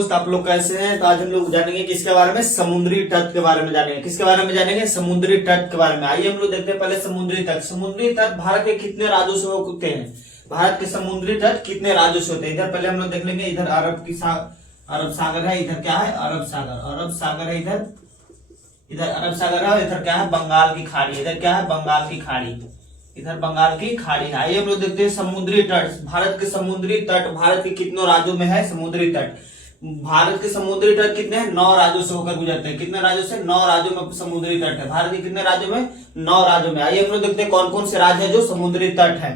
दोस्त आप लोग कैसे हैं। तो आज हम लोग जानेंगे किसके बारे में, समुद्री तट के बारे में जानेंगे। किसके बारे में जानेंगे, समुद्री तट के बारे में। आइए हम लोग देखते हैं पहले समुद्री तट। समुद्री तट भारत के कितने राज्यों से होते हैं, भारत के समुद्री तट कितने राज्यों से होते हैं। इधर पहले हम लोग देख लेंगे, इधर अरब सागर है, इधर क्या है अरब सागर है, इधर अरब सागर है, इधर क्या है बंगाल की खाड़ी, इधर क्या है बंगाल की खाड़ी, इधर बंगाल की खाड़ी है। आइए हम लोग देखते हैं समुद्री तट। भारत के समुद्री तट भारत के कितनों राज्यों में है समुद्री तट। भारत के समुद्री तट कितने हैं, 9 राज्यों से होकर गुजरते हैं। कितने राज्यों से, 9 राज्यों में समुद्री तट है। भारत के कितने राज्यों में, 9 राज्यों में। आइए हम लोग देखते हैं कौन कौन से राज्य है जो समुद्री तट है।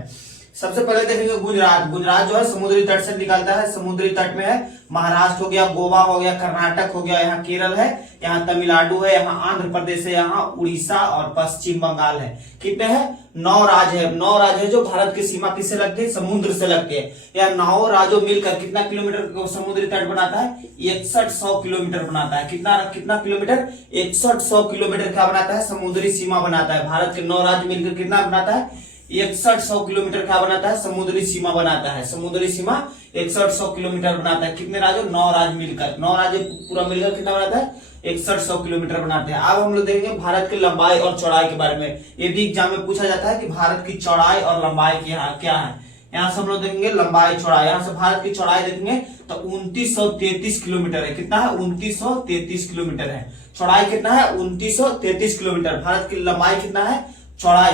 सबसे पहले देखेंगे गुजरात। गुजरात जो है समुद्री तट से निकलता है। समुद्री तट में है महाराष्ट्र हो गया, गोवा हो गया, कर्नाटक हो गया, यहाँ केरल है, यहाँ तमिलनाडु है, यहाँ आंध्र प्रदेश है, यहाँ उड़ीसा और पश्चिम बंगाल है। कितने हैं, 9 राज्य है। 9 राज्य है जो भारत की सीमा किससे लगती है, समुद्र से लगती है। यह 9 राज्यों मिलकर कितना किलोमीटर समुद्री तट बनाता है, 6100 किलोमीटर बनाता है। कितना किलोमीटर, 6100 किलोमीटर क्या बनाता है, समुद्री सीमा बनाता है। भारत के 9 राज्य मिलकर कितना बनाता है, 6100 किलोमीटर क्या बनाता है, समुद्री सीमा बनाता है। समुद्री सीमा 6100 किलोमीटर बनाता है। कितने राज्यों, 9 राज्य मिलकर, 9 राज्य पूरा मिलकर कितना बनाता है, 6100 किलोमीटर बनाते हैं। अब हम लोग देखेंगे भारत की लंबाई और चौड़ाई के बारे में। ये भी एग्जाम में पूछा जाता है कि भारत की चौड़ाई और लंबाई क्या है। यहाँ से हम लोग देखेंगे लंबाई चौड़ाई। यहाँ से भारत की चौड़ाई देखेंगे तो 2933 किलोमीटर है। कितना है, 2933 किलोमीटर है। चौड़ाई कितना है, 2933 किलोमीटर। भारत की लंबाई कितना है, चौड़ाई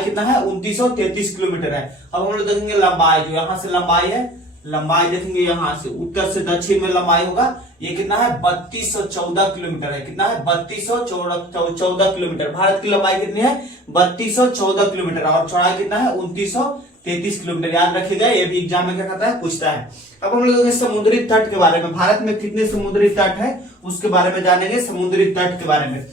कितना है, 2933 किलोमीटर है। अब हम लोग देखेंगे लंबाई, जो यहाँ से लंबाई है, लंबाई देखेंगे यहाँ से उत्तर से दक्षिण में लंबाई होगा, ये कितना है 3214 किलोमीटर है। कितना है, 3214 किलोमीटर। भारत की लंबाई कितनी है, 3214 किलोमीटर और चौड़ाई कितना है, 2933 किलोमीटर। याद रखिएगा, ये भी एग्जाम में क्या करता है, पूछता है। अब हम लोग समुद्री तट के बारे में, भारत में कितने समुद्री तट है उसके बारे में जानेंगे, समुद्री तट के बारे में।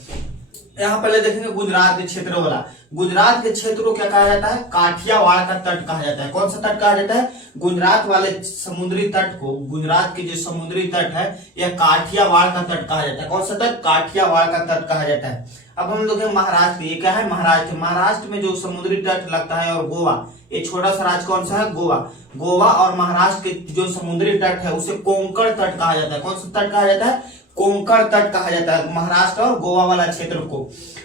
यहाँ पहले देखेंगे गुजरात के क्षेत्र वाला। गुजरात के क्षेत्र को क्या कहा जाता है, काठियावाड़ का तट कहा जाता है। कौन सा तट कहा जाता है, गुजरात वाले समुद्री तट को, गुजरात के जो समुद्री तट है यह काठियावाड़ का तट कहा जाता है। कौन सा तट, काठियावाड़ का तट कहा जाता है। अब हम लोग महाराष्ट्र, ये क्या है महाराष्ट्र। महाराष्ट्र में जो समुद्री तट लगता है और गोवा, ये छोटा सा राज्य कौन सा है, गोवा। गोवा और महाराष्ट्र के जो समुद्री तट है उसे कोंकण तट कहा जाता है। कौन सा तट कहा जाता है, कोंकण तट कहा जाता है, महाराष्ट्र और गोवा वाला क्षेत्र को।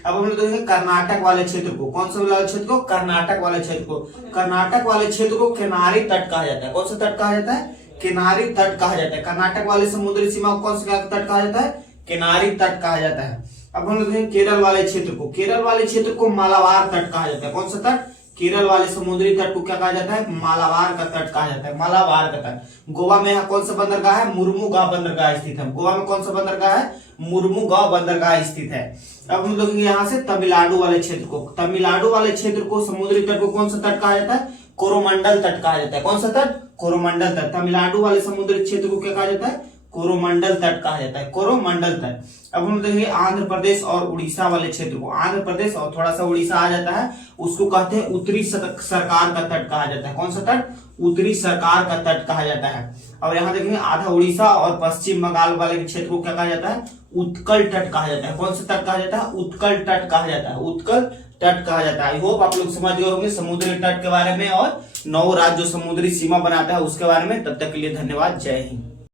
अब हम लोग देखेंगे कर्नाटक वाले क्षेत्र को। कौन सा वाला क्षेत्र को, कर्नाटक वाले क्षेत्र को। कर्नाटक वाले क्षेत्र को किनारी तट कहा जाता है। कौन सा तट कहा जाता है, किनारी तट कहा जाता है। कर्नाटक वाले समुद्री सीमा को कौन सा तट कहा जाता है, किनारी तट कहा जाता है। अब हम लोग देखेंगे केरल वाले क्षेत्र को। केरल वाले क्षेत्र को मालाबार तट कहा जाता है। कौन सा तट, केरल वाले समुद्री तट को क्या कहा जाता है, मालाबार का तट कहा जाता है, मालाबार का तट। गोवा में यहाँ कौन सा बंदरगाह है, मुर्मुगांव बंदरगाह स्थित है। गोवा में कौन सा बंदरगाह है, मुर्मुगांव बंदरगाह स्थित है। अब हम देखेंगे यहाँ से तमिलनाडु वाले क्षेत्र को। तमिलनाडु वाले क्षेत्र को समुद्री तट को कौन सा तट कहा जाता है, कोरोमंडल तट कहा जाता है। कौन सा तट, कोरोमंडल तट। तमिलनाडु वाले समुद्री क्षेत्र को क्या कहा जाता है, कोरोमंडल तट कहा जाता है, कोरोमंडल तट। अब हम देखेंगे आंध्र प्रदेश और उड़ीसा वाले क्षेत्र को। आंध्र प्रदेश और थोड़ा सा उड़ीसा आ जाता है, उसको कहते हैं उत्तरी सरकार का तट कहा जाता है। कौन सा तट, उत्तरी सरकार का तट कहा जाता है। और यहाँ देखेंगे आधा उड़ीसा और पश्चिम बंगाल वाले क्षेत्र को क्या कहा जाता है, उत्कल तट कहा जाता है। कौन सा तट कहा जाता है, उत्कल तट कहा जाता है, उत्कल तट कहा जाता है। आई होप आप लोग समझ गए होंगे समुद्री तट के बारे में और 9 राज्य जो समुद्री सीमा बनाता है उसके बारे में। तब तक के लिए धन्यवाद, जय हिंद।